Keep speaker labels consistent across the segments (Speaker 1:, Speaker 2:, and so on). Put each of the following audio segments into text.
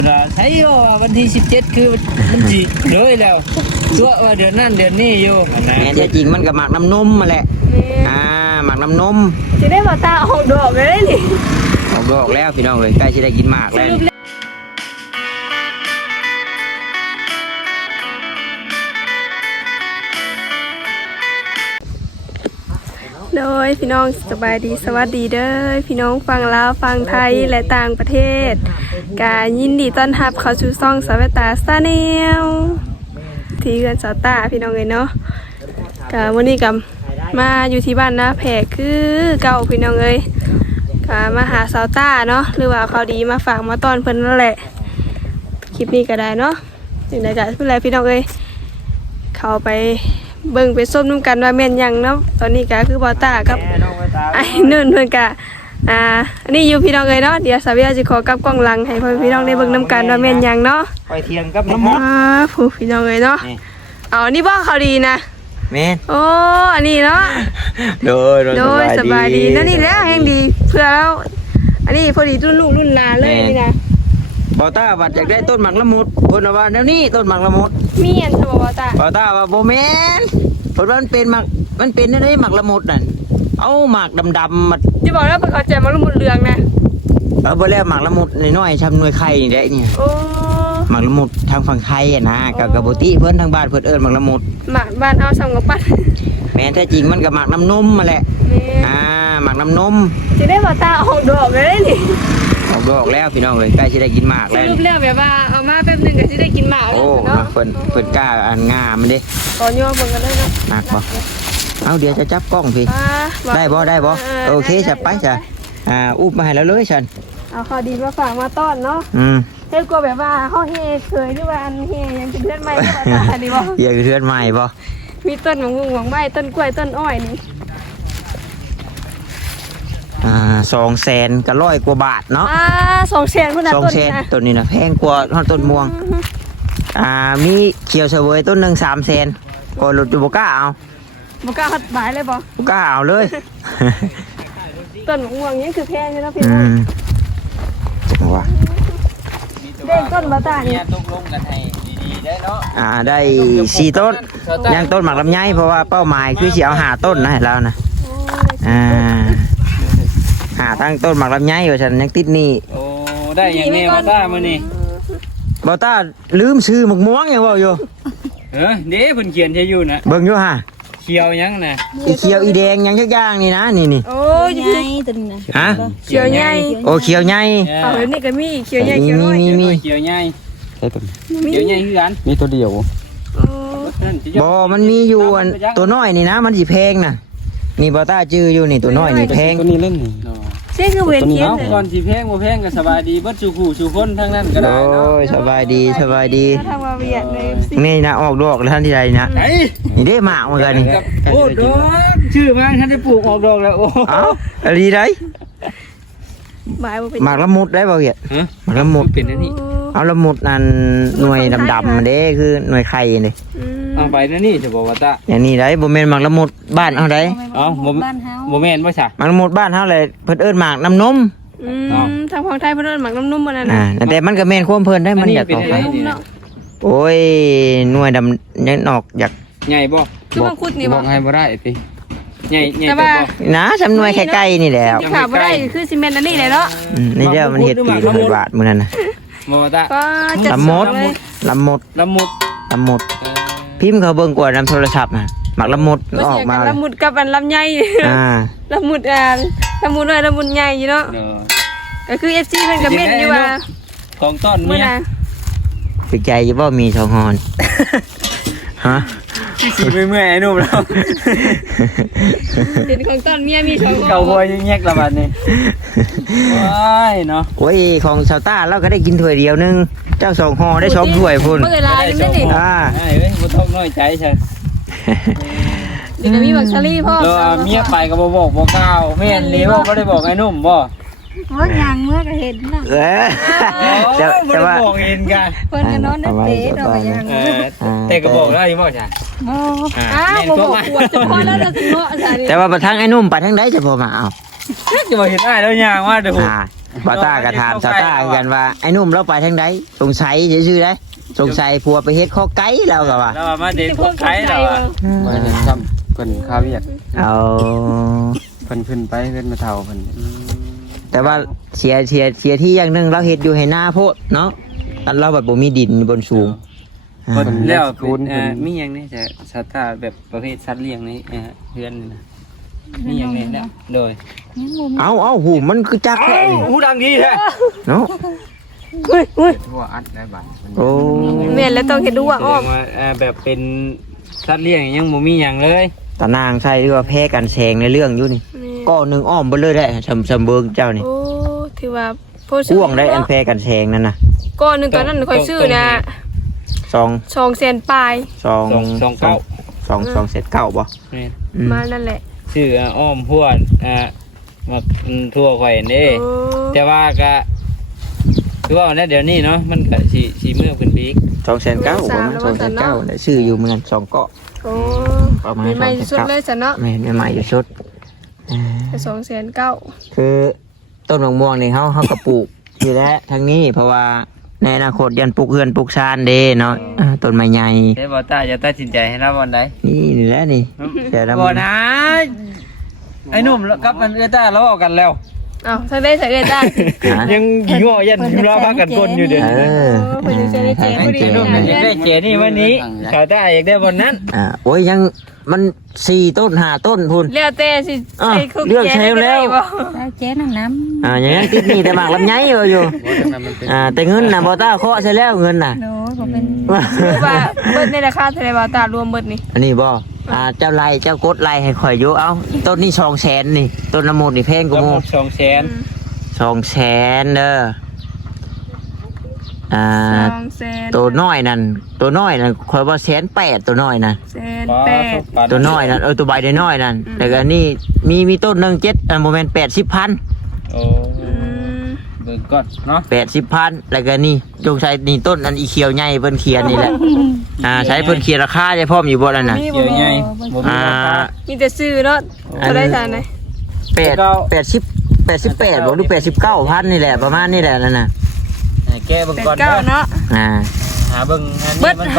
Speaker 1: ใช่ว่าวันที่17คือมันจีเลยแล้วตัวว่าเดือนนั้นเดือนนี้อยู่นะ
Speaker 2: แม่นจริงมันกับหมักน้ำนมมาแหละหมักน้ำนม
Speaker 3: จะได้มาตาออกดอกเลยนี่
Speaker 2: ออกดอกแล้วพี่น้องเลยใกล้จะได้กินหมากแล้ว
Speaker 3: โดยพี่น้องสบายดีสวัสดีเด้อพี่น้องฟังลาวฟังไทยและต่างประเทศกายินดีต้อนรับเข้าสู่ช่องสาวตาซาแนลที่เรือนสาวตาพี่น้องเลยเนาะกาวันนี้กับมาอยู่ที่บ้านนะแพกคือเก่าพี่น้องเลยกามาหาสาวตาเนาะหรือว่าเขาดีมาฝากมาต้อนเพิ่นนั่นแหละคลิปนี้ก็ได้เนาะถึงได้กันเพื่อนพี่น้องเลยเข้าไปเบิ่งไปส้มน้ำกันว่าแม่นยังเนาะตอนนี้ก็คือบอต้ากับไอ้นุ่นเพื่อนกะอันนี้อยู่พี่น้องเลยเนาะเดี๋ยวสาวเวียจะขอกับกล้องหลังให้พี่น้องได้เบิ่งน้ำกันว่าแม่นยังเนาะ
Speaker 2: ไปเทียงกับน้ำมด
Speaker 3: ผู้พี่น้องเลยเนาะเอาอันนี้บ้าเขาดีนะ
Speaker 2: แม่
Speaker 3: โอ้อันนี้เนาะโดยสบายดีนั่นนี่แล้วแห่งดีเพื่อแล้วอันนี้พอดีรุ่นลูกรุ่นหลานเลยนี่นะ
Speaker 2: บอต้าบัดอยากได้ต้นหมากละมุดคนว่าแนวนี้ต้นหมากละมุด
Speaker 3: มีอันสมบอ
Speaker 2: ต้าว่าโบแมนเพราะว่ามันเป็นหมากมันเป็นได้หมากละมุดนั่นเอาหมากดำๆมา
Speaker 3: จะบอกแล้วเป็นเขาแจกหมากละมุดเหลืองนะ
Speaker 2: บ่แล้วหมากละมุดน้อยๆชำนวยไข่นี่แหละเนี่ยหมากละมุดทางฝั่งไทยนะกับโบติเพื่อนทางบ้านเพื่อนหมากละมุด
Speaker 3: หมากบ้านเอาสองกับปั้น
Speaker 2: แม่แท้จริงมันกับหมากน้ำนมมาแหละหมากน้ำนม
Speaker 3: จะได้มาตาออกดอกเลยนี่
Speaker 2: ออกดอกแล้วพี่น้องเลยใกล้จะได้กินหมากแล้ว
Speaker 3: รูปเรียกแบบว่าเอามาแป๊บนึงก็จะได้กินหมาก
Speaker 2: โอ้เพิ่นกล้าอันงามมันดิ
Speaker 3: ตอนย่อเบิ่งกันเลยเนาะ
Speaker 2: หนักบ่เอาเดี๋ยวจะจับกล้องพี่ได้บ่โอเคจับไปจ้ะอุบมาให้แล้วเลยฉัน
Speaker 3: เอาข้าวดีมาฝากมาต้อนเนาะเฮ้ยกลัวแบบว่าเขาเฮเคยหรือว่าอันเฮยังเป็นเพื่อนใหม่หรือว่าตาดีบ่
Speaker 2: เดี๋ยวเพื่อนใหม่บ่
Speaker 3: มีต้นหงใบต้นกล้วยต้นอ้อยนี่
Speaker 2: 200,000ก็100 กว่าบาทเนาะ
Speaker 3: 200,000พุ่นน่ะต้นนี้
Speaker 2: ต้นนี้นะแพงกว่าต้นม่วงมีเขียวเสวยต้นนึง300,000ก็หลุดอยู่บ่กล้าเอา
Speaker 3: บ่กล้าหัดบายเลยบ่
Speaker 2: กล้าเอาเลย
Speaker 3: ต้นม่วงนี่คือแพงใช่ไหมพี่น้อง
Speaker 2: ว่า
Speaker 3: เด็กต้นบาตานี่
Speaker 1: ตกลงกันให้ดีๆได้เนาะ
Speaker 2: ได้4 ต้นยังต้นหมากลำไยเพราะว่าเป้าหมายคือสิเอา5 ต้นนะแล้วนะทั้งต้นหมากลำไยว่าฉันยังติดนี่
Speaker 1: โอ้ได้อย่างนี้บอต้ามื้อนี้
Speaker 2: บอต้าลืมซื้อหมกม่วงยังว่าอยู่
Speaker 1: เด้เพิ่นเขียนใช่อยู่นะ
Speaker 2: เบิ่งอยู่ฮะ
Speaker 1: เขียวยังนะ
Speaker 2: เขียวอีแดงยังย่างนี่นะนี่
Speaker 3: โอ้ยใหญ่ตัวนี้นะ
Speaker 2: ฮะ
Speaker 3: เขียวใหญ่
Speaker 2: โอ้เขียวใหญ่
Speaker 3: เอาเดี๋ยวนี้ก็มีเขียวใหญ่เขียวน้อย
Speaker 2: มี
Speaker 1: เขียวใหญ่ใช่ตัวเขียวใหญ่คือกัน
Speaker 2: มีตัวเดียวบ่มันมีอยู่ตัวน้อยนี่นะมันสิแพงนะนี่บอต้าจื้ออยู่นี่ตัวน้อยนี่แพง
Speaker 1: ตัวนี้เล่น
Speaker 3: ใช่คือเวรเขียน
Speaker 1: ก่อนสิแพงบ่แพงก็สบายดีเบิดสู่ผู้สู่คนทั้งนั้นก็ได้เนาะ
Speaker 2: โอ้ยสบายดีท
Speaker 3: ำมาเวียดเลย
Speaker 2: นี่นะออกดอกแล้วท่านที่ใดนะนี่ได้หมากเหมือนกันนี่
Speaker 1: โอ้ดอกชื่อมันท่านได้ปลูกออกดอกแล้วโอ้
Speaker 2: อะไรได้หมากละมุดได้บ่เวียดหมากละมุด
Speaker 1: เป็นอันนี้
Speaker 2: เอาละมุดนั่นหน่วยดำๆเด้คือหน่วยไข่นี่
Speaker 1: เอาไปนั่นนี่จะบอกว่าตา
Speaker 2: อย่างนี้ได้บ่แม่นหมากละมุดบ้านเฮาได้
Speaker 1: บ่แม่นบ่ซะ
Speaker 2: หมากละมุดบ้านเฮาเลยเพิ่นเอิ้นหมากน้ำนม
Speaker 3: ทางฝั่งไทยเพิ่นเอิ้นหมากน้ำนมบ่นั่นน่ะ
Speaker 2: แต่มันก็แม่นความเพิ่นได้มันอยากออกไปโอ้ยหน่วยดำยังออกอยาก
Speaker 1: ใหญ่บ่
Speaker 3: คือมังคุดนี่บ่
Speaker 1: บอกให้บ่ได้ติใหญ่
Speaker 3: แต่ว่า
Speaker 2: นะสำนวยใกล้ๆนี่แล้ว
Speaker 3: ที่ขาบ่ได้คือซีเมนต์อันนี้แหละเนาะ
Speaker 2: นี่เด้อมันเฮ็ดปี100 บาทมื้อนั้นน่ะ
Speaker 1: บ่ตา
Speaker 2: ลำมดพิมพ์เขาเบิ่งกว่านํโทรศัพท์น่ะหมักละมุดออกมา
Speaker 3: ละมุดกับอันลำไยละมุดละมุดน้อยละมุดใหญ่อยู่เนาะก็คือ FC เพิ่นก็เม่นอยู่ว่า
Speaker 1: ของต้นเมีย
Speaker 2: คือใจอยู่บ่มี2 ฮอนฮะ
Speaker 1: สิเมื่อยไอ้หนุ่มแล้ว
Speaker 3: เป็นของต้นเมียมี2 ฮอน
Speaker 1: เก่าหัวยังแยกละบาดนี้ว้ายเนาะ
Speaker 2: โอ้ยของชาวต้าเราก็ได้กินถ้วยเดียวนึงเจ้า2 ฮอได้2 ถ้วยพุ่น
Speaker 3: เมื่อลายนี่นี่
Speaker 1: เฮ้ยบ่ต้องน้อยใจใช่
Speaker 3: เดี๋ยวมีบักซารี่พ่อ
Speaker 1: เมียไปก็บ่บอกบ่กล่าวแม่นนี่บ่ได้บอกไอ้หนุ่มบ่
Speaker 3: ว่าอย่างเมื่อก็เห็นน่ะ
Speaker 1: แต่ว่าบอกเห็นกัน
Speaker 3: เพิ่นก็นอนได้เป๊ะดอกอย่าง
Speaker 1: แต่ก็บอกได้บ่จ้ะ
Speaker 3: บ่บอกปวดจะพอแล้วจะเนาะซะนี่
Speaker 2: แต่ว่าไปทางไอ้หนุ่มไปทางใดจะพอมาเอา
Speaker 1: จะมาเห็นได้แล้วยางว่าเดี๋ยว
Speaker 2: บาต้าก็ถามซาต้ากันว่าไอ้นุ่มเราไปทางใดสงสัยชื่อๆได้สงสัยผัวไปเฮ็ดข้อไก่แล้วก็ว่า
Speaker 1: แล้วมาเด็กพวกไก่เราอ่ะ
Speaker 4: มาเห็นซ้ำเพิ่นข้าวเวียด
Speaker 2: เอา
Speaker 4: เพิ่นขึ้นไปเพิ่นมาเท่าเพิ่น
Speaker 2: แต่ว่าเสียที่อย่างหนึงเราเฮ็ดอยู่ให้หน้าโพดเนาะอันเราแบบบ่มีดินบนสูง
Speaker 1: คนแล้วมีอย่างนี้จะสัตว์แบบประเภทสัตว์เลี้ยงนี่เพื่อนมีอย่างนี้แล้วโดย
Speaker 2: เอาหูมันคือจักแท้นี่
Speaker 1: หูดังดีแท้
Speaker 2: เนาะ
Speaker 4: ทั่วอัดได้บัด
Speaker 2: โอ้
Speaker 3: แม่นแล้วต้องเฮ็ดดูว่าอ้อม
Speaker 1: แบบเป็นสัตว์เลี้ยงยังบ่มีอย่างเลย
Speaker 2: ตานางใช่หรือว่าแพ้กันแซงในเรื่องอยู่นี่ก็หนึงอ้อมเบ่เลยได้สำเบิงเจ้านี่
Speaker 3: โอ้ถือว่าโพ
Speaker 2: กวางได้อันแพ้กันแซงนั่นน่ะ
Speaker 3: ก้อนหนึงตอนนั้นค่อยซื้อนะ
Speaker 2: 2
Speaker 3: 200,000ปลาย
Speaker 2: 2เสร็จเก้าบ่
Speaker 1: นี่
Speaker 3: มานั่นแหละ
Speaker 1: ชื่ออ้อมพวดมาทั่วไข่นี่
Speaker 3: โอ้
Speaker 1: แต่ว่าก็คือว่าเดี๋ยวนี้เนาะมันก็สีมือขึ้นปีก
Speaker 2: 2,900บ่มัน2,900ได้ซื้ออยู่เหมือน2เกาะ
Speaker 3: โอ้
Speaker 2: ประมาณ
Speaker 3: ใหม่ๆสุดเลยจ้ะเนาะ
Speaker 2: แม่นใหม่อยู่ชุด
Speaker 3: 209,000
Speaker 2: คือต้นมะม่วงนี่เขาก็ปลูกอยู่แล้วทางนี้เพราะว่าในอนาคตยันปลูกเฮือนปลูกชานเด้เนาะต้นไม้ใหญ่
Speaker 1: เฮ้ยบอต้าจะตัดสินใจให้เราวันใด
Speaker 2: นี่แหละนี่เดี๋ยวเรา
Speaker 1: บ่นะไอ้หนุ่มกับมันต้าเราออกกันแล้ว
Speaker 3: อ้าวถ้าได้ใส่ได้
Speaker 1: ยังยิงอ่อยันรอพักกันคนอยู่เดี๋ยว
Speaker 2: เอ
Speaker 1: นี้
Speaker 2: อ
Speaker 3: เพิ่นจะได้เจพอดี
Speaker 1: ไอ้หนุ่มอยากได้เจนี่วันนี้ชาวต้าอยากได้วันนั้น
Speaker 2: โอ้ยยังมัน4 ต้น5 ต้นพุ่น
Speaker 3: เลือกแต่สิ
Speaker 2: เลือกใช้แล้ว
Speaker 5: เจ๊น้ำน้
Speaker 2: อย่างนั้นติดหนี่แต่หมากลำไยอยู่แต่เงินน่ะบ่ต้าเคาะใช่แล้วเงินน่ะ
Speaker 5: ำโน้ผมเป็น
Speaker 3: ว่าเบิดในราคาเท่าไหร่บ่ตารวมเบิดนี่
Speaker 2: อันนี้บ่เจ้าไล่เจ้ากดไล่ให้ข่อยอยู่เอ้าต้นนี้200,000นี่ต้นละมุดนี่แพงก
Speaker 1: ก็
Speaker 2: ว่าห
Speaker 1: หม
Speaker 2: มู่
Speaker 1: ด
Speaker 2: 200,000
Speaker 1: 200,000
Speaker 2: เด้อ
Speaker 3: 200,000
Speaker 2: ตัวน้อยนั่นคอยว่า180,000ตัวน้อยนั่น
Speaker 3: 108,000
Speaker 2: ตัวน้อยนั่นตัวใบน้อยนั่นแต่ก็นี่มีต้นหนึง7โมเมนต์80,000
Speaker 1: โอ้เบิ่งก่อนเนาะ
Speaker 2: 80,000แล้วก็นี่จงใช้นี่ต้นอันอีเขียวใหญ่เพิ่นเขียนนี่แหละใช้เพิ่นเขียนราคาได้พร้อมอยู่บ่นั่นน่ะ
Speaker 1: เดี๋ยวใหญ่บ่มีราคา
Speaker 3: มีแต่ซื้อเนาะเท่าได้ทานไหน
Speaker 2: 88บ่หรือ89,000นี่แหละประมาณนี่แหละนั่นน่ะ
Speaker 1: แก้เบิ่งก่อน
Speaker 3: 89เนาะ
Speaker 1: หาเบิ่งอันนี้
Speaker 3: เบิด
Speaker 1: มันก็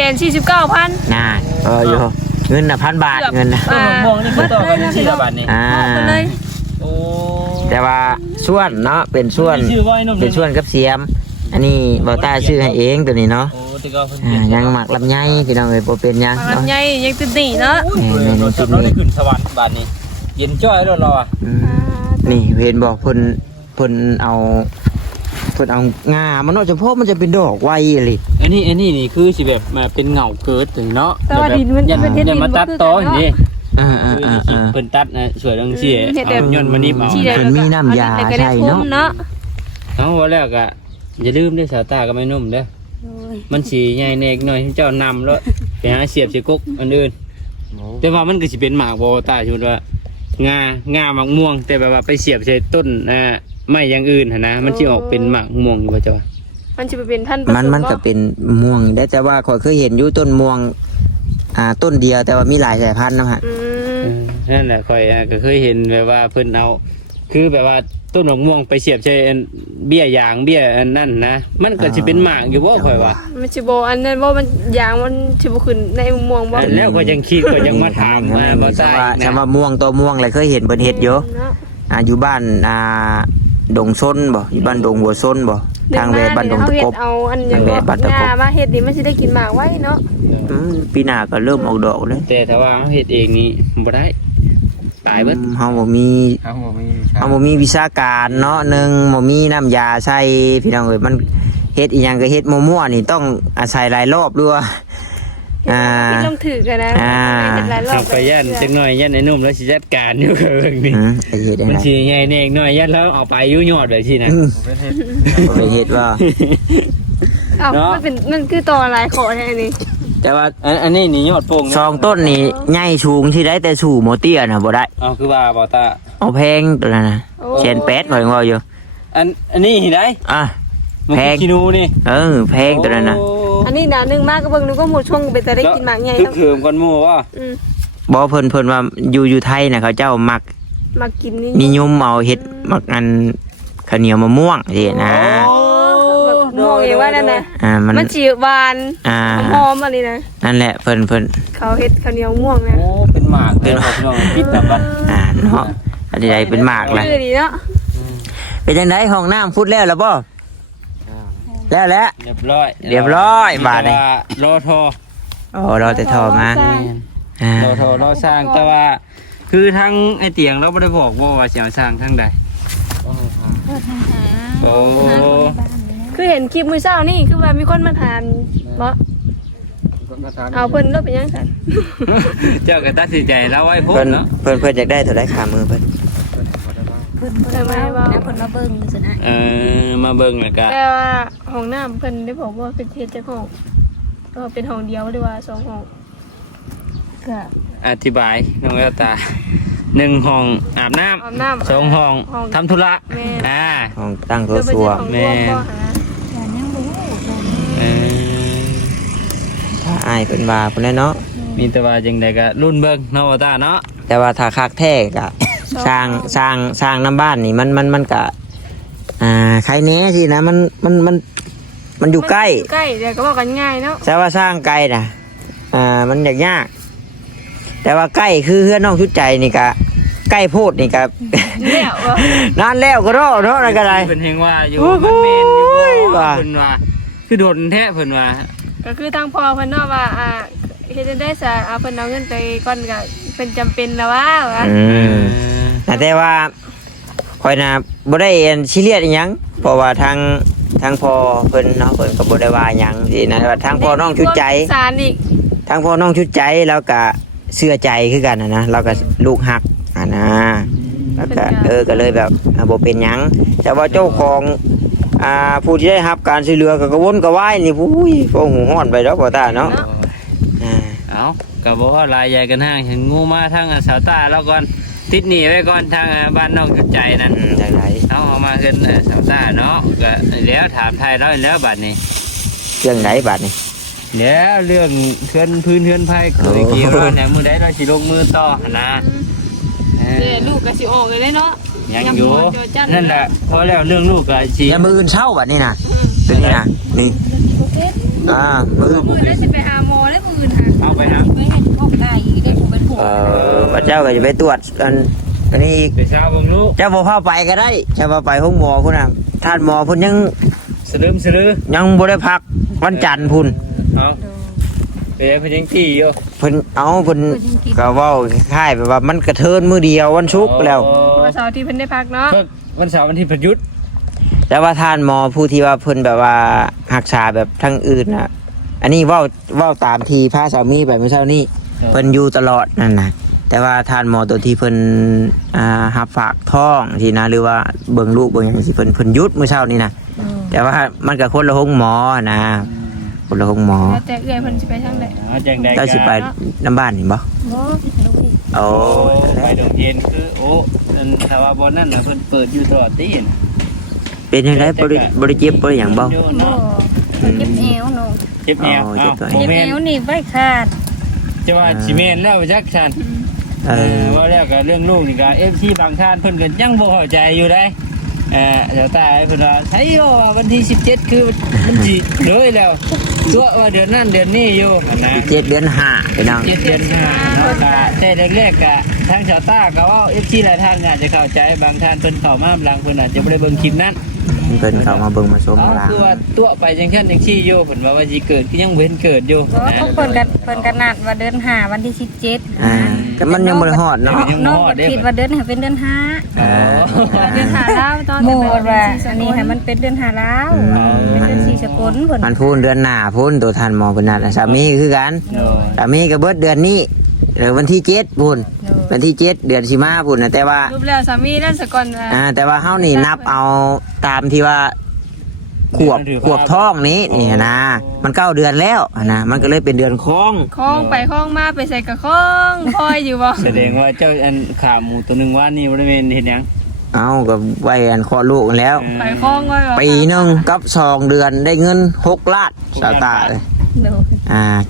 Speaker 3: 549,000
Speaker 2: น่ะอยู่เงินน่ะ1,000 บาทเงินน่ะ
Speaker 1: ต้นมะม่วงนี่คือต่อกันที่ละบาทนี่
Speaker 3: เลย
Speaker 1: โอ้
Speaker 2: แต่ว่าส่วนเนาะเป็นส่วน
Speaker 1: ชื่อว่าไอ้หนุ่ม
Speaker 2: เป็นส่วนกับเสียม อันนี้บ่ตาชื่อให้เองตัวนี้เนาะ
Speaker 1: โอ้ที่ก็เพิ่น
Speaker 2: ยังหมักลำไยพี่น้องเอ้ยบ่เป็นหยังเนาะ
Speaker 3: ลำไยยังติดหนีเนาะ
Speaker 2: นี่
Speaker 1: เรา
Speaker 2: จุด
Speaker 1: ได้
Speaker 2: นี้
Speaker 1: ขึ้นสวรรค์บาทนี้เย็นจ้อยแล้วเราอ่ะ
Speaker 2: นี่เห็นบอกเพิ่นเอางามันเนาะเฉพาะมันจะเป็นดอกไวอะไร
Speaker 1: อันนี้นี่คือสิแบบมาเป็นเงาเกิดถึงเนาะ
Speaker 3: แต่ว่าดินมัน
Speaker 1: ยัน
Speaker 3: เป็นเฮ็ดดิน
Speaker 1: มาตัดต่ออย่างนี้
Speaker 2: อ่า
Speaker 1: เพิ่นตัดนะสวยจังซี่ย้อนมานี่เอา
Speaker 2: เพิ่นมีน้ำยาใช่เนาะ
Speaker 1: เอาว่าแล้วก็อย่าลืมเด้อสาวตาก็ไม่นุ่มเด้อมันสิใหญ่แน่หน่อยเจ้านำแล้วไปหาเสียบสิกกอันอื่นแต่ว่ามันก็สิเป็นหมากบ่ตาชุดว่างาหมากม่วง แต่แบบว่าไปเสียบใส่ต้นไม้อย่างอื่นหั่นนะมันสิออกเป็นหมากม่วงอยู่บ่เจ้า
Speaker 3: มันจะไปเป็นท่าน
Speaker 2: มันก็เป็นม่วงได้แต่ว่าข่อยเคยเห็นอยู่ต้นม่วงต้นเดียวแต่ว่ามีหลายสายพันธุ์นะฮะ
Speaker 1: นั่นแหละค่อยก็เคยเห็นแบบว่าเพิ่นเอาคือแบบว่าต้นหมากม่วงไปเสียบใช้เบี้ยยางเบี้ยอันนั่นนะมันก็สิเป็นหมากอยู่บ่ค่อยว่า
Speaker 3: มันสิบ่อันนั้นบ่มันยางมันสิบ่ขึ้นในม่วงบ่
Speaker 1: แล้วก็ยังคิดก็ยังมาถามบ่ตาย
Speaker 2: ชาวม่วงตัวม่วงอะไรเคยเห็นเพิ่นเฮ็ดอยู่อยู่บ้านดงซนบ่อยู่บ้านดงหัวซนบ่ทางแวบ้านดงตะกบ
Speaker 3: เอาอันยังงามาเฮ็ดนี่มันสิได้กินหมากไว้เนาะ
Speaker 2: ปีหน้าก็เริ่มออกดอกเลย
Speaker 1: แต่ถ้าว่าเฮ็ดเองนี่บ่ได้ตายเบิด
Speaker 2: เฮาบ่มีวิชาการเนาะนึงบ่มีน้ำยาใส่พี่น้องเอ้ยมันเฮ็ดอีหยังก็เฮ็ดมั่วๆนี่ต้องอาศัยหลายรอบด้วย
Speaker 3: พี่ต้องถือกันนะเฮ็ดหลายรอบ
Speaker 1: ไปย่านจักหน่อยย่านไอ้นุ่มแล้วสิจัดการอยู่กับเรื่องนี้
Speaker 2: เฮ็ดได้
Speaker 1: มันสิใหญ่แน่หน่อยย่านแล้วเอาไปอยู่ยอดเลยสินะ
Speaker 2: ไปเฮ็ดว่า
Speaker 3: อ้าวมันคือต่อหลายขอแท้นี่
Speaker 2: แต่ว่า
Speaker 1: อันนี้นี่ยอดโป่ง
Speaker 2: ซองต้นนี่ใหญ่สูงที่ได้แต่สู่โมเตี้ยน่ะบ่ได้
Speaker 1: เอาคือว่าบ่ตา
Speaker 2: เอาแพงตัวนั้นน่ะ1,800ข่อยว่าอยู่
Speaker 1: อันนี้ได้
Speaker 2: แพง
Speaker 1: คินูนี่
Speaker 2: แพงตัวนั้นน่ะ
Speaker 3: อันนี้ด่านึงมากก็เบิ่งนึกว่าหมดช่วงไปแต่ได้กินหมากใหญ่
Speaker 1: คือเขิมก่อนหมู่ว่า
Speaker 2: บ่เพิ่นว่าอยู่ไทยน่ะเขาเจ้ามัก
Speaker 3: มากินนี่
Speaker 2: นิยมเอาเฮ็ดมักอันข้าวเหนียวมะม่วงสินะ
Speaker 3: มองเองว่านั่นนะ มันจีหวานหอมอะไรนะ
Speaker 2: นั่นแหละเพิ่น
Speaker 3: เขาเฮ็ดข้าวเหนียวม่วงนะ
Speaker 1: โอ้เป็นหมากเลยพี่น้องคิดแบบว่า
Speaker 2: เนาะอันใดเป็นมากเลย
Speaker 3: ชื่อดีเนาะ
Speaker 2: เป็นจังไดห้องน้ำพุดแล้วล่ะบ่แล้ว
Speaker 1: เรียบร้อย
Speaker 2: บาดนี่
Speaker 1: รอทอ
Speaker 2: โอ้รอแต่ทอมา
Speaker 1: รอทอรอสร้างแต่ว่า คือทั้งไอเตียงเราไม่ได้บอกว่าจะเอาสร้างทั้งใดโอ้
Speaker 3: คือเห็นคลิปมื้อเช้านี่คือว่ามีคนมาทานบ่เอาเพิ่นรถเป็นยังซั่น
Speaker 1: เจ้าก็ตัดสินใจแล้วไว้พูด
Speaker 2: เพิ่น
Speaker 1: เนาะ
Speaker 2: เพิ่นอยากได้เท่าไดขามือเพิ่น
Speaker 5: เพิ่นมาแล้วเพิ่นมาเบิ่งซื่อนะ
Speaker 1: มาเบิ่งแล้วก็
Speaker 3: แต่ว่าห้องน้ำเพิ่นได้บอกว่าเป็นเฮ็ดจักห้องเป็นห้องเดียวหรือว่า2ห้อง
Speaker 5: ก็
Speaker 1: อธิบายน้องแววตา1ห้องอาบน้
Speaker 3: ห้องน้ำ
Speaker 1: ำ2ห้องทำธุระ
Speaker 3: แม่
Speaker 2: ห้องตั้งโถส้วม
Speaker 3: แม่ก็หา
Speaker 5: ก็ยังบ่ฮู้
Speaker 2: ถ้าอายเพิ่นว่าพุ่นแหละเนาะ
Speaker 1: มีแต่ว่าจังใดก็รุ่นเบิ่งน้องแววตาเนาะ
Speaker 2: แต่ว่าถ้าคักแท้ก็สร้างน้ำบ้านนี่มันก็ใครแน่สินะมันอยู่ใกล้
Speaker 3: ใกล้เดี๋ยวก็บอกกันง่ายเนาะ
Speaker 2: แต่ว่าสร้างไกลน่ะมันยากแต่ว่าใกล้คือเฮือนน้องชุดใจนี่ก็ใกล้โพดนี่ก็
Speaker 3: แล้วว่า
Speaker 2: นานแล้วก็รอเนาะนั่นก็ได้
Speaker 1: เพิ่นเฮงว่าอยู่
Speaker 2: โอ้โห
Speaker 1: มันเมนอยู่
Speaker 2: ว่า
Speaker 1: เพิ่นว่าคือโดนแท้เพิ่นว่า
Speaker 3: ก็คือทางพ่อเพิ่นเนาะว่าเฮ็ดได้ซะเอาเพิ่นเอาเงินไปก่อนก็เพิ่นจำเป็นแล้วว่า
Speaker 2: แต่ว่าคอยน่ะบ่ได้ซีเรียสอีหยังเพราะว่าทางพ่อเพิ่นเนาะเพิ่นก็บ่ได้ว่าหยังสินะว่าทางพ่อน้องชุดใจ
Speaker 3: สารอีก
Speaker 2: ทางพ่อน้องชุดใจแล้วก็เชื่อใจคือกันนะเราก็ลูกหักนะแล้วก็ก็เลยแบบบ่เป็นหยังแต่ว่าเจ้าของผู้ที่ได้รับการช่วยเหลือก็กระวนกระวายนี่อุ้ยพอหูฮ้อนไปแล้วบ่ตาเนาะ
Speaker 1: เอาก็บอกว่าลายใหญ่กันห้างเห็นงูมาทางสาวตาแล้วก่อนติดหนีไว้ก่อนทางบ้านน้องจุดใจนั่น
Speaker 2: จังได๋
Speaker 1: เอามาขึ้นสาวตาเนาะก็แล้วถามไทยแล้วบัดนี้
Speaker 2: เรื่องไหนบัดนี้
Speaker 1: แล้วเรื่องเทือนพื้นเทือนไผ่เคยกี่ว่าเนี่ยมือใดเราสิลงมือต่อนะ
Speaker 3: ลูกก็สิออกเลยเนาะ
Speaker 1: ยังอยู่นั่นแหละพอแล้วเรื่องลูกก็สิ
Speaker 2: อย่ามืออื่นเช้าบัดนี้น่ะเป็นนี่น่ะนี่มือ
Speaker 3: มื้อได้สิไปหาหมอได้มื้ออื่นหา
Speaker 1: เอาไปนะ
Speaker 5: ไม่ให้พวกได้ได้ผู้เป็นผู้
Speaker 2: พระเจ้าก็จะไปตรวจอันนี้อีก
Speaker 1: ไปเช้าเบิ่งลูก
Speaker 2: เจ้าบ่พาไปก็ได้เจ้าบ่ไปห้องหมอพุ่นน่ะท่านหมอพุ่นยัง
Speaker 1: สลืมสลือ
Speaker 2: ยังบ่ได้พักวันจันทร์พุ่น
Speaker 1: เอาเดี๋ยวพยังตีอยู่
Speaker 2: เพิ่นเพิ่นก็เว้าคล้ายๆแบบว่ามันกระเทินมื้อเดียววันศุกร์แล้ว
Speaker 3: วันเสาร์ที่เพิ่นได้พักเนาะ
Speaker 1: วันเสาร์วันที่ประยุทธ์
Speaker 2: แต่ว่าท่านหมอผู้ที่ว่าเพิ่นแบบว่ารักษาแบบทั้งอื่นน่ะ อันนี้เว้าตามที่พาสามีไปเมื่อเช้านี้เพิ่นอยู่ตลอดนั่นน่ะแต่ว่าท่านหมอตัวที่เพิ่นรับฝากท้องที่นะหรือว่าเบิ่งลูกเบิ่งหยังสิเพิ่นหยุดเมื่อเช้านี้นะแต่ว่ามันก็คนละห้องหมอนะคนละห้องหมอ
Speaker 3: แล้วแต่เอื้อยเพิ่นสิไปทางใด
Speaker 1: จังใด
Speaker 2: เจ้าสิไปน้ำบ้านนี่บ่
Speaker 5: บ่ลูกอีก
Speaker 2: โอ้
Speaker 1: ไปโรงเรียนคือโอ้ถ้าว่าบนนั่นน่ะเพิ่นเปิดอยู่ตลอดตีน
Speaker 2: เป็นจังไดบ่ได้เจ็บบ่ได้หยังบ่
Speaker 5: บ่เจ็บเอวเนาะ
Speaker 1: เจ็บแอว
Speaker 2: เจ็บตัว
Speaker 5: เจ็บเอวนี่ไว้ขาด
Speaker 1: จะว่าสิเมนแล้วจักชันว่าแล้วก็เรื่องลูกนี่ก็ FC บางท่านเพิ่นก็ยังบ่เข้าใจอยู่ได้เดี๋ยวตาเพิ่นว่าใช่ว่าวันที่17คือมันสิเลยแล้วตัวว่าเดือนนั้นเดือนนี้อยู่นะ
Speaker 2: 7 เดือน5พี่น้อง
Speaker 1: 7เดือน5เนาะก็แต่แรกๆก็ทางชาวต้าก็ว่า FC หลายท่านอาจจะเข้าใจบางท่านเพิ่นเข้ามาหลังเพิ่นอาจจะบ่ได้เบิ่งคลิปนั้น
Speaker 2: เพิ่นเข้ามาเบิ่งมาชมมาลา
Speaker 1: คือว่าตัวไปจังซั่นจังซี่อยู่เพิ่นว่าสิเกิดคือยังเว้นเกิดอยู่
Speaker 5: ก็ต้องเพิ่นกันนัดว่าเดือน5วันที่17
Speaker 2: แต่มันยังบ่ได้ฮอดเนาะ
Speaker 5: น้องก็คิดว่าเดือน5เป็นเดือน5
Speaker 3: เดือนหาลาวตอน
Speaker 5: หมู่ว่าอันนี้ให้มันเป็นเดือน5ลาวเป็นเดือน4สกลเพิ่น
Speaker 2: มันพูนเดือนหน้าพูนตัวท่านหมอเพิ่นนัดสามีคือกันสามีก็เบิดเดือนนี้หรือวันที่7พูนวันที่7เดือนสิมาพูนน่ะแต่ว่า
Speaker 3: รูปแล้วสามีนั่นสกอนว่า
Speaker 2: แต่ว่าเฮานี่นับเอาตามที่ว่าขวบท้องนี้นี่นะมัน9เดือนแล้วนะมันก็เลยเป็นเดือนคล้อง
Speaker 3: คล้องไปคล้องมาไปใส่กระคล้องคอยอยู่บ่
Speaker 1: แสดงว่าเจ้าอันขาหมูตัวหนึงว่านี่บ่ได้แม่นเฮ็ดหยัง
Speaker 2: เอาก็ไว้อันคลอดลูกกันแล้ว
Speaker 3: ไปคล้องไว้บ่
Speaker 2: ปีหนึงกับ2เดือนได้เงิน6ล้านสาวตาเลย
Speaker 5: เนาะ
Speaker 2: เก็บ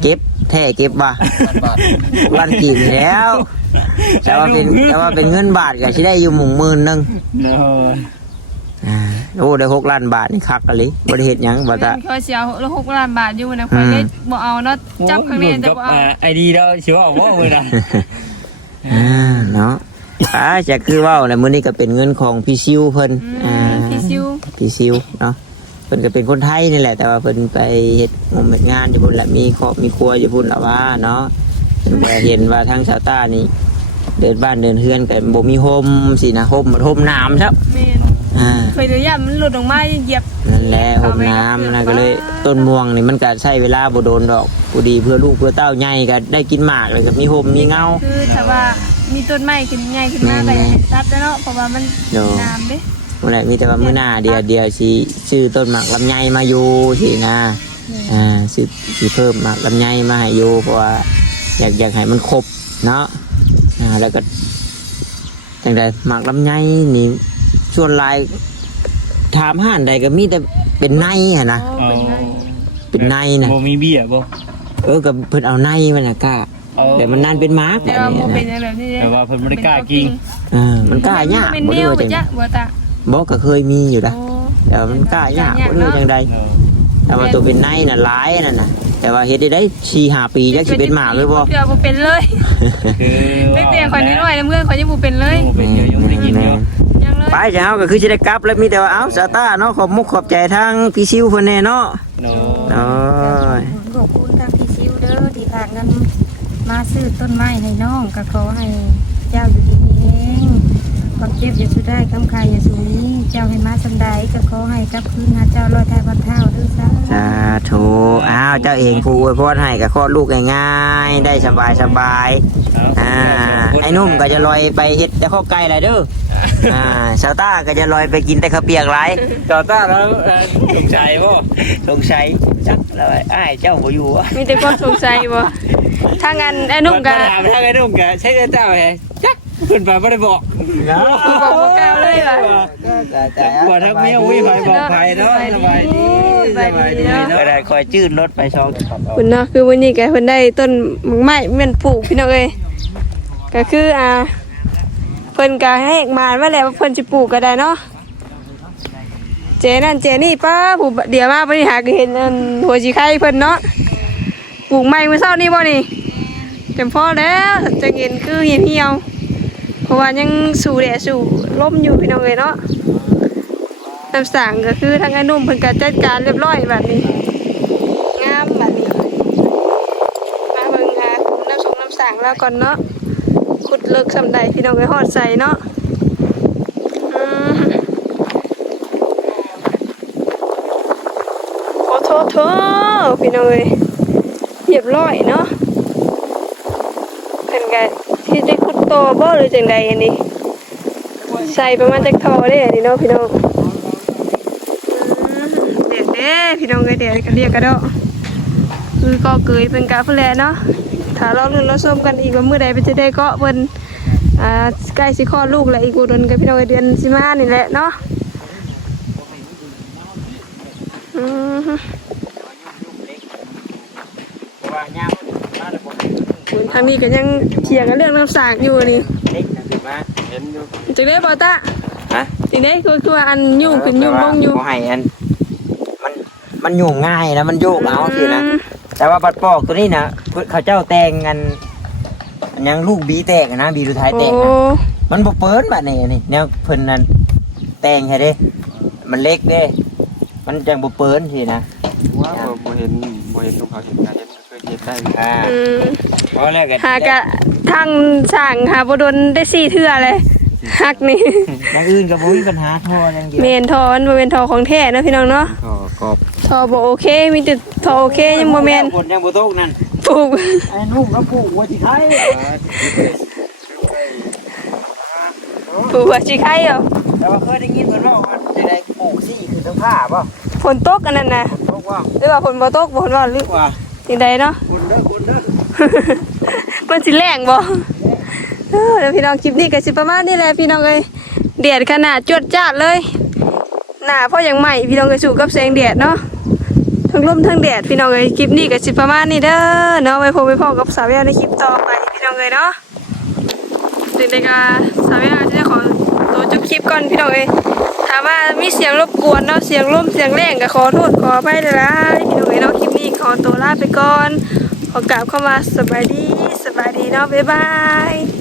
Speaker 2: แท้เก็บบ่
Speaker 4: บาท
Speaker 2: ล้านกีบนี่แล้วแต่ว่าเป็นเงินบาทก็สิได้อยู่หมื่นนึง
Speaker 1: เนาะ
Speaker 2: โอ้ได้6 ล้านบาทนี่คักกะลิบ่ได้เฮ็ดหยังบ่ตา
Speaker 3: ค่อยเสีย6 ล้านบาทอยู่นะค่อยได้บ่เอาเนาะจับข้างนี้แต่บ่เอา
Speaker 1: ไอดีแล้วชิวออกว่าเลยนะ
Speaker 2: เนาะจะคือเว้าแหละมื้อนี้ก็เป็นเงินของพี่ซิวเพิ่น
Speaker 3: พี่ซิว
Speaker 2: พี่ซิวเนาะเพิ่นก็เป็นคนไทยนี่แหละแต่ว่าเพิ่นไปเฮ็ดงานอยู่พุ่นแหละมีครอบมีครัวอยู่พุ่นล่ะว่าเนาะเพิ่นก็เห็นว่าทางชาวต้านี่เดินบ้านเดินเฮือนก็บ่มีโฮมสินะโฮมน้ำครับ
Speaker 3: แม่นเคยเดี๋ยวย่ามันหลุดออกมาเหยียบ
Speaker 2: นั่นแหละโฮมน้ำนะก็เลยต้นม่วงนี่มันก็ใช้เวลาบ่โดนดอกผู้ดีเพื่อลูกเพื่อเต้าใหญ่ก็ได้กินหมากเลยก็มีโฮมมีเงา
Speaker 3: คือถ้าว่ามีต้นไม้ขึ้นใหญ่ขึ้นมาก็อยากให้ตัดเนาะเพราะว่ามันน้ำเด้
Speaker 2: นั่นแหละมีแต่ว่ามื้อหน้าเดี๋ยวสิซื้อต้นหมากลำไยมาอยู่สินะสิเพิ่มหมากลำไยมาให้อยู่เพราะว่าอยากให้มันครบเนาะแล้วก็จังได๋หมากลำไยนี่ส่วนหลายถามห้านใดก็มีแต่เป็นในหั่นนะเป็นในนะ
Speaker 1: โมมีเบี้ยบ่
Speaker 2: ก็เพิ่นเอาในมันน่ะกล้าแต่มันนานเป็นหมากแบ
Speaker 3: แต่
Speaker 2: บ
Speaker 3: ว่า
Speaker 2: นี้
Speaker 3: บ่เป็น
Speaker 2: นะ
Speaker 3: แบบนี้
Speaker 1: แต่ว่าเพิ่นบ่ได้กล้ากิน
Speaker 2: มันกล้ายาก
Speaker 3: เป็น
Speaker 2: บ่
Speaker 3: แน
Speaker 2: รู้
Speaker 3: ว
Speaker 2: ว่า
Speaker 3: บ่
Speaker 2: จัง
Speaker 3: จ๊ะบ่ตา
Speaker 2: บ่ก็เคยมีอยู่นะแต่ว่ามันกล้ายากบ่รู้ว่าจังใดแต่ว่าตัวเป็นในน่ะหลายนั่นน่ะแต่ว่าเฮ็ดได้ 4-5 ปีจักสิเป็นหมากเลยบ่
Speaker 3: เดี๋ยวบ่เป็นเลย
Speaker 1: คือ
Speaker 3: ไม่เตียงข่อยนิดหน่อยนะเมื่อข่อยยังบ่เป็นเลย
Speaker 1: เป็นเยอะยังได้กินเยอะ
Speaker 3: ยังเลย
Speaker 2: ไปจ้าเฮาก็คือสิได้กลับแล้วมีแต่ว่าเอ้าซาต้าเนาะขอบมุกขอบใจทางพี่ซิวเพิ่นแน่เนาะ
Speaker 1: เนาะ
Speaker 2: โอ้ย
Speaker 5: ขอบคุณทางพี่ซิวเด้อที่ฝากเงินมาซื้อต้นไม้ให้น้องก็ขอให้เจ้าอยู่ดีเองความเจ็บอย่าสุดได้คำคายอย่าสูงนี้เจ้าให้มาสำใดก็ขอให้กลับคืนหาเจ้าร้อยแท้พันเท่าด้วยซ้ำ
Speaker 2: สาธุอ้าวเจ้าเองผู้อวยพรให้ก็คลอดลูกง่ายๆได้สบายไอ้นุ่มก็จะลอยไปเฮ็ดแต่ข้าวไก่ไรเด้อชาวต้าก็จะลอยไปกินแต่ข้าวเปียกไร
Speaker 1: จอต้าแล้วสงสัยบ่
Speaker 2: สงสัยจักแล้วอ้ายเจ้าบ่อยู่
Speaker 3: มีแต่ความสงสัยบ่ถ้างั้นไอ้นุ่มก็
Speaker 1: ถามทางไอ้นุ่มก็ใช้เจ้าแฮจักเพิ่นบ่ได้บอก
Speaker 3: บอกบ่กล่าวเลยว่ะ
Speaker 1: บ่ทักเมียอุ้ยไผบอกไผเนาะสบายดีเนาะ
Speaker 2: ก็ได้คอยจืดรถไปช่อง
Speaker 3: คุณเนาะคือวันนี้แกเพิ่นได้ต้นหมากไม้แม่นปลูกพี่น้องเอ้ยก็คือเพิ่นก็ให้มาว่าแล้วว่าเพิ่นสิปลูกก็ได้เนาะเจนั่นเจนี่ป้าผู้เดี๋ยวมาบ่ได้หาก็เห็นอันหัวสิไข่เพิ่นเนาะปลูกใหม่มื้อเช้านี้บ่นี่จำพอแล้วจะเห็นคือเหี่ยวๆเพราะว่ายังสู่แดดสู่ลมอยู่พี่น้องเอ้ยเนาะน้ำสั่งก็คือทางไอ้นุ่มเพิ่นก็จัดการเรียบร้อยแบบนี้งามแบบนี้มาเบิ่งน้ำสั่งแล้วก่อนเนาะขุดเลิกสำใดพี่น้องไปหอดใส่เนาะโอ้โถพี่น้องเอ้ยเรียบร้อยเนาะเพิ่นก็ที่ได้ขุดโตบ่หรือจังใดอันนี้ใส่ประมาณจักทอได้อันนี้เนาะพี่น้องเด็ดเด้พี่น้องเอ้ยเด็ดก็เรียกกระโดดคือก็เกยเป็นกาแฟแลเนาะถ้าเราลุ้นเราส้มกันอีกว่ามื้อใดเป็นจะได้เกาะเพิ่นใกล้สิคลอดลูกแล้วอีกบ่โดนกับพี่น้องเดือนสิมานี่แหละเนาะทางนี้ก็ยังเถียงกันเรื่องน้ำสากอยู่นี่
Speaker 4: เห็นอยู่
Speaker 3: จังได้บ่ตา
Speaker 2: ฮะ
Speaker 3: จังได้คือว่าอันยุ่งขึ้นยุ่งลงอยู่
Speaker 2: บ่ให้อันมันโยงง่ายนะมันโยกเอาสินะแต่ว่าปัดปอกตัวนี้นะเขาเจ้าแต่งกันยังลูกบีแตกนะบีดูท้ายแตกนะมันบ่เปิ้นบัดนี้นี่แนวเพิ่นนั่นแต่งให้เด้มันเล็กเด้มันจังบ่เปิ้นสินะ
Speaker 4: ว่าบ่เห็นลูกเขาเห็นการเห็นเคยเห็นได้
Speaker 2: พอแล้วกัน
Speaker 3: หากะทางช่างหาบ่โดนได้4เทื่อเลยฮักนี่
Speaker 2: อย่างอื่นก็บ่มีปัญหาทออย่างเดียว
Speaker 3: เมนทอมันบ่เป็นทอของแท้นะพี่น้องเนาะ
Speaker 4: ก็กรอบ
Speaker 3: ทอบ่โอเคมีแต่ทอโอเคยังบ่แม่น
Speaker 2: คนยังบ่ตกนั่น
Speaker 3: ปลูก
Speaker 2: ไอ้นุ่มแล้วปลูกหัวสิไข่
Speaker 3: ปลูกว่าสิไข่เหรอ
Speaker 2: แต่ว่าเคยได้ยินเพิ่นว่ามันจะได้ปลูกซี่คือต้องผ้าป่ะ
Speaker 3: ฝนตกอันนั้นน่ะ
Speaker 2: ตกว่า
Speaker 3: หรือว่าฝนบ่ตกบ่ฝนว่าหรือ
Speaker 2: ว่า
Speaker 3: จังใดเนาะ
Speaker 2: คุณเด้อคุณเด้อ
Speaker 3: มันสิแรงบ่เดี๋ยวพี่น้องคลิปนี้ก็สิประมาณนี้แหละพี่น้องเอ้ยแดดขนาดจวดจ้าดเลยหน้าพ่อยังใหม่พี่น้องเอ้ยสู้กับแสงแดดเนาะโธทั้งลมทั้งแดดพี่น้องเอ้ยคลิปนี้ก็สิประมาณนี้เด้อเนาะไว้พบไว้พอกับสาวแววในคลิปต่อไปพี่น้องเอ้ยเนาะเด็กๆก็สาวแววจะขอตัวจบคลิปก่อนพี่น้องเอ้ยถามว่ามีเสียงรบกวนเนาะเสียงลมเสียงแรงก็ขอโทษขออภัยหลายๆพี่น้องเอ้ยเนาะคลิปนี้ขอตัวลาไปก่อนขอกราบเข้ามาสบายดีเนาะบ๊ายบาย